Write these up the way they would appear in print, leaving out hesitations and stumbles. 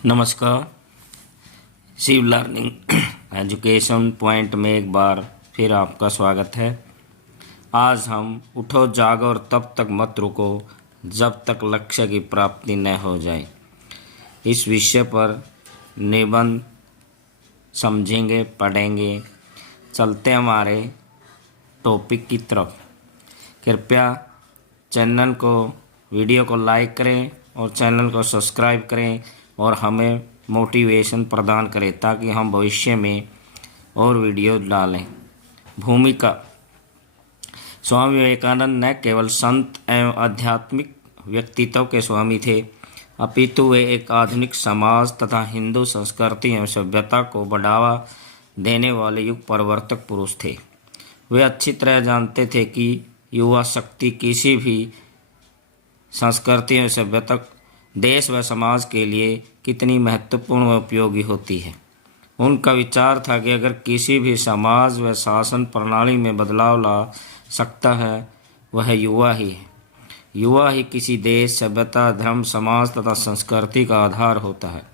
नमस्कार। Shiv learning education point में एक बार फिर आपका स्वागत है। आज हम उठो जागो और तब तक मत रुको जब तक लक्ष्य की प्राप्ति न हो जाए इस विषय पर निबंध समझेंगे, पढ़ेंगे। चलते हमारे टॉपिक की तरफ। कृपया चैनल को, वीडियो को लाइक करें और चैनल को सब्सक्राइब करें और हमें मोटिवेशन प्रदान करें ताकि हम भविष्य में और वीडियो डालें। भूमिका। स्वामी विवेकानंद न केवल संत एवं आध्यात्मिक व्यक्तित्व के स्वामी थे, अपितु वे एक आधुनिक समाज तथा हिंदू संस्कृति एवं सभ्यता को बढ़ावा देने वाले युग परिवर्तक पुरुष थे। वे अच्छी तरह जानते थे कि युवा शक्ति किसी भी संस्कृति एवं सभ्यता, देश व समाज के लिए कितनी महत्वपूर्ण व उपयोगी होती है। उनका विचार था कि अगर किसी भी समाज व शासन प्रणाली में बदलाव ला सकता है वह युवा ही है। युवा ही किसी देश, सभ्यता, धर्म, समाज तथा संस्कृति का आधार होता है।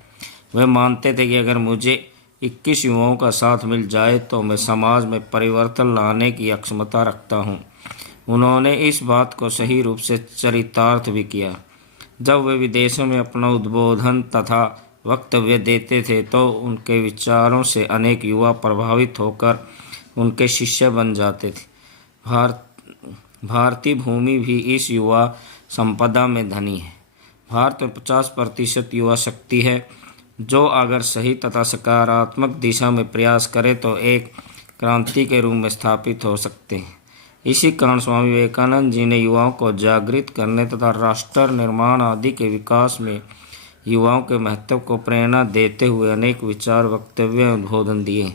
वे मानते थे कि अगर मुझे 21 युवाओं का साथ मिल जाए तो मैं समाज में परिवर्तन लाने की क्षमता रखता हूँ। उन्होंने इस बात को सही रूप से चरितार्थ भी किया। जब वे विदेशों में अपना उद्बोधन तथा वक्तव्य देते थे तो उनके विचारों से अनेक युवा प्रभावित होकर उनके शिष्य बन जाते थे। भारतीय भूमि भी इस युवा संपदा में धनी है। भारत में 50% युवा शक्ति है जो अगर सही तथा सकारात्मक दिशा में प्रयास करे तो एक क्रांति के रूप में स्थापित हो सकते हैं। इसी कारण स्वामी विवेकानंद जी ने युवाओं को जागृत करने तथा राष्ट्र निर्माण आदि के विकास में युवाओं के महत्व को प्रेरणा देते हुए अनेक विचार, वक्तव्य, उद्बोधन दिए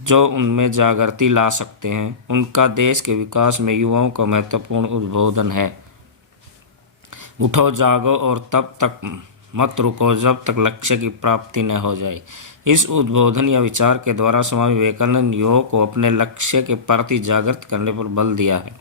जो उनमें जागृति ला सकते हैं। उनका देश के विकास में युवाओं का महत्वपूर्ण उद्बोधन है, उठो जागो और तब तक मत रुको जब तक लक्ष्य की प्राप्ति न हो जाए। इस उद्बोधन या विचार के द्वारा स्वामी विवेकानंद युवाओं को अपने लक्ष्य के प्रति जागृत करने पर बल दिया है।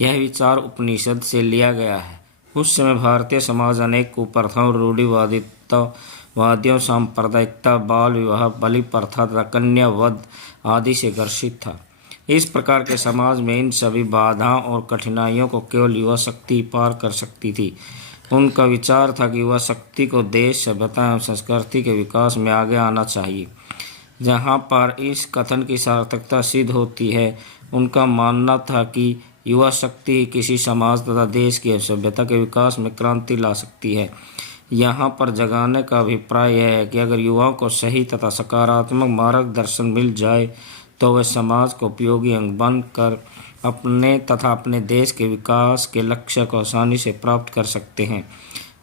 यह विचार उपनिषद से लिया गया है। उस समय भारतीय समाज अनेक कुप्रथाओं, रूढ़िवादियों, सांप्रदायिकता, बाल विवाह, बलि प्रथा तथा कन्या वध आदि से ग्रसित था। इस प्रकार के समाज में इन सभी बाधाओं और कठिनाइयों को केवल युवा शक्ति पार कर सकती थी। उनका विचार था कि युवा शक्ति को देश, सभ्यता एवं संस्कृति के विकास में आगे आना चाहिए। जहाँ पर इस कथन की सार्थकता सिद्ध होती है, उनका मानना था कि युवा शक्ति किसी समाज तथा देश की सभ्यता के विकास में क्रांति ला सकती है। यहाँ पर जगाने का अभिप्राय यह है कि अगर युवाओं को सही तथा सकारात्मक मार्गदर्शन मिल जाए तो वे समाज को उपयोगी अंग बनकर अपने तथा अपने देश के विकास के लक्ष्य को आसानी से प्राप्त कर सकते हैं।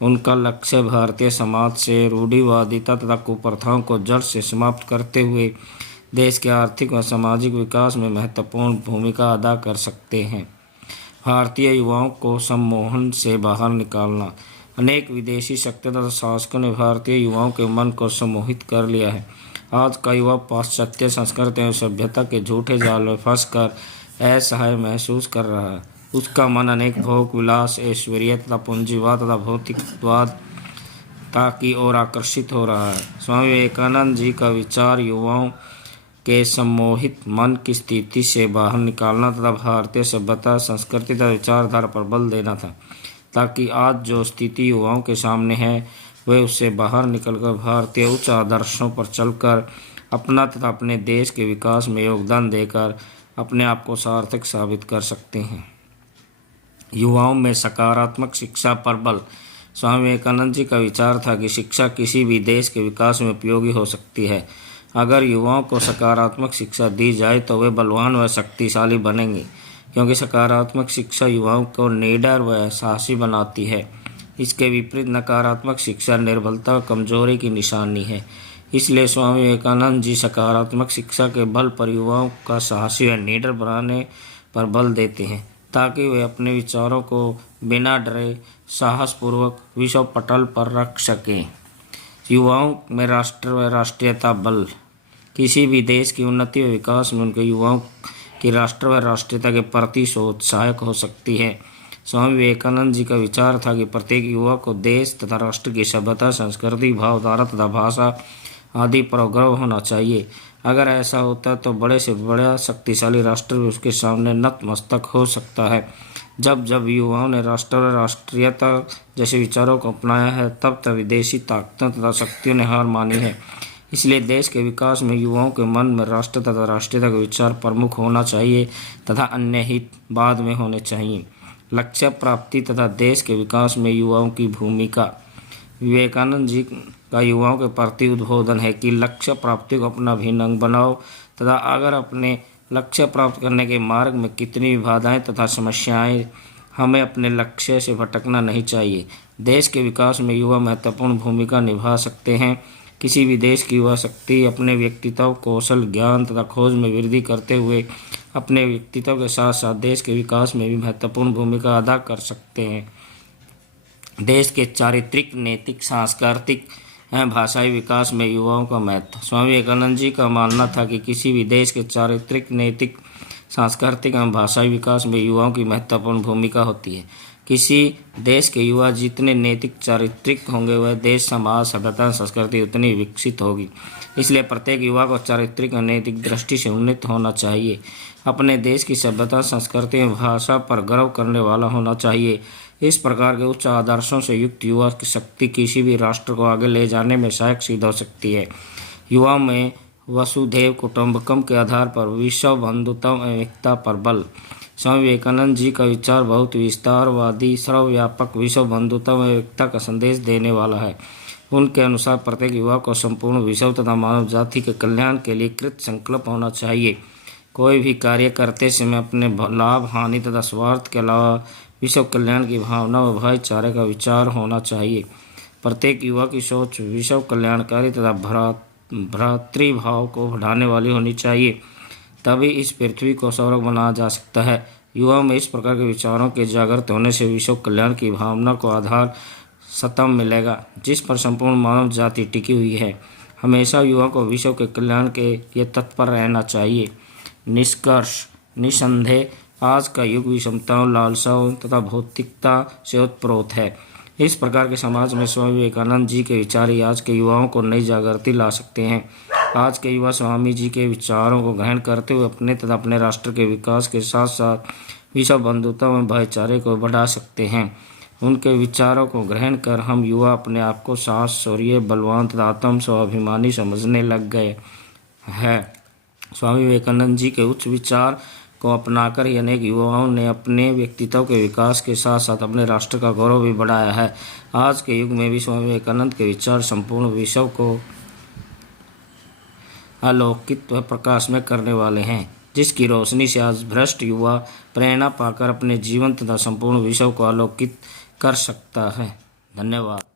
उनका लक्ष्य भारतीय समाज से रूढ़िवादिता तथा कुप्रथाओं को जड़ से समाप्त करते हुए देश के आर्थिक व सामाजिक विकास में महत्वपूर्ण भूमिका अदा कर सकते हैं। भारतीय युवाओं को सम्मोहन से बाहर निकालना। अनेक विदेशी शक्तियों तथा शासकों ने भारतीय युवाओं के मन को सम्मोहित कर लिया है। आज का युवा पाश्चात्य संस्कृति एवं सभ्यता के झूठे जाल में फंसकर असहाय महसूस कर रहा है। उसका मन अनेक भोग विलास, ऐश्वर्य तथा पूंजीवाद तथा भौतिकवाद की ओर आकर्षित हो रहा है। स्वामी विवेकानंद जी का विचार युवाओं के सम्मोहित मन की स्थिति से बाहर निकालना तथा भारतीय सभ्यता, संस्कृति तथा विचारधारा पर बल देना था ताकि आज जो स्थिति युवाओं के सामने है वे उससे बाहर निकलकर भारतीय उच्च आदर्शों पर चलकर अपना तथा अपने देश के विकास में योगदान देकर अपने आप को सार्थक साबित कर सकते हैं। युवाओं में सकारात्मक शिक्षा पर बल। स्वामी विवेकानंद जी का विचार था कि शिक्षा किसी भी देश के विकास में उपयोगी हो सकती है। अगर युवाओं को सकारात्मक शिक्षा दी जाए तो वे बलवान व शक्तिशाली बनेंगे, क्योंकि सकारात्मक शिक्षा युवाओं को निडर व साहसी बनाती है। इसके विपरीत नकारात्मक शिक्षा निर्बलता व कमजोरी की निशानी है। इसलिए स्वामी विवेकानंद जी सकारात्मक शिक्षा के बल पर युवाओं का साहसी व निडर बनाने पर बल देते हैं ताकि वे अपने विचारों को बिना डरे साहसपूर्वक विश्व पटल पर रख सकें। युवाओं में राष्ट्र व राष्ट्रीयता बल। किसी भी देश की उन्नति व विकास में उनके युवाओं की राष्ट्र व राष्ट्रीयता के प्रति सोच सहायक हो सकती है। स्वामी विवेकानंद जी का विचार था कि प्रत्येक युवा को देश तथा राष्ट्र की सभ्यता, संस्कृति, भावधारा तथा भाषा आदि पर गर्व होना चाहिए। अगर ऐसा होता तो बड़े से बड़ा शक्तिशाली राष्ट्र भी उसके सामने नतमस्तक हो सकता है। जब जब युवाओं ने राष्ट्र और राष्ट्रीयता जैसे विचारों को अपनाया है, तब तब विदेशी ताकतों तथा शक्तियों ने हार मानी है। इसलिए देश के विकास में युवाओं के मन में राष्ट्र तथा राष्ट्रीयता का विचार प्रमुख होना चाहिए तथा अन्य हित बाद में होने चाहिए। लक्ष्य प्राप्ति तथा देश के विकास में युवाओं की भूमिका। विवेकानंद जी का युवाओं के प्रति उद्बोधन है कि लक्ष्य प्राप्ति को अपना अभिन्न अंग बनाओ तथा अगर अपने लक्ष्य प्राप्त करने के मार्ग में कितनी भी बाधाएं तथा समस्याएं, हमें अपने लक्ष्य से भटकना नहीं चाहिए। देश के विकास में युवा महत्वपूर्ण भूमिका निभा सकते हैं। किसी भी देश की युवा शक्ति अपने व्यक्तित्व, कौशल, ज्ञान तथा खोज में वृद्धि करते हुए अपने व्यक्तित्व के साथ साथ देश के विकास में भी महत्वपूर्ण भूमिका अदा कर सकते हैं। देश के चारित्रिक, नैतिक, सांस्कृतिक एवं भाषाई विकास में युवाओं का महत्व। स्वामी विवेकानंद जी का मानना था कि किसी भी देश के चारित्रिक, नैतिक, सांस्कृतिक एवं भाषाई विकास में युवाओं की महत्वपूर्ण भूमिका होती है। किसी देश के युवा जितने नैतिक, चारित्रिक होंगे, वह देश, समाज, सभ्यता, संस्कृति उतनी विकसित होगी। इसलिए प्रत्येक युवा को चारित्रिक और नैतिक दृष्टि से उन्नत होना चाहिए। अपने देश की सभ्यता, संस्कृति एवं भाषा पर गर्व करने वाला होना चाहिए। इस प्रकार के उच्च आदर्शों से युक्त युवा की शक्ति किसी भी राष्ट्र को आगे ले जाने में सहायक सिद्ध हो सकती है। युवा में वसुधैव कुटुंबकम के आधार पर विश्व बंधुत्व एवं एकता पर बल। स्वामी विवेकानंद जी का विचार बहुत विस्तारवादी, सर्वव्यापक विश्व बंधुत्व एवं एकता का संदेश देने वाला है। उनके अनुसार प्रत्येक युवा को संपूर्ण विश्व तथा मानव जाति के कल्याण के लिए कृत संकल्प होना चाहिए। कोई भी कार्य करते समय अपने लाभ, हानि तथा स्वार्थ के अलावा विश्व कल्याण की भावना व भाईचारे का विचार होना चाहिए। प्रत्येक युवा की सोच विश्व कल्याणकारी तथा भ्रातृभाव को बढ़ाने वाली होनी चाहिए, तभी इस पृथ्वी को स्वर्ग बनाया जा सकता है। युवाओं में इस प्रकार के विचारों के जागृत होने से विश्व कल्याण की भावना को आधार स्तंभ मिलेगा, जिस पर संपूर्ण मानव जाति टिकी हुई है। हमेशा युवाओं को विश्व के कल्याण के लिए तत्पर रहना चाहिए। निष्कर्ष। निसंदेह आज का युग विषमताओं, लालसाओं तथा भौतिकता से ओतप्रोत है। इस प्रकार के समाज में स्वामी विवेकानंद जी के विचार ही आज के युवाओं को नई जागृति ला सकते हैं। आज के युवा स्वामी जी के विचारों को ग्रहण करते हुए अपने तथा अपने राष्ट्र के विकास के साथ साथ विश्व बंधुत्व एवं भाईचारे को बढ़ा सकते हैं। उनके विचारों को ग्रहण कर हम युवा अपने आप को साहस, शौर्य, बलवान तथा आत्म स्वाभिमानी समझने लग गए हैं। स्वामी विवेकानंद जी के उच्च विचार को अपनाकर ही अनेक युवाओं ने अपने व्यक्तित्व के विकास के साथ साथ अपने राष्ट्र का गौरव भी बढ़ाया है। आज के युग में भी स्वामी विवेकानंद के विचार संपूर्ण विश्व को आलोकित व प्रकाश में करने वाले हैं, जिसकी रोशनी से आज भ्रष्ट युवा प्रेरणा पाकर अपने जीवन तथा संपूर्ण विश्व को आलोकित कर सकता है। धन्यवाद।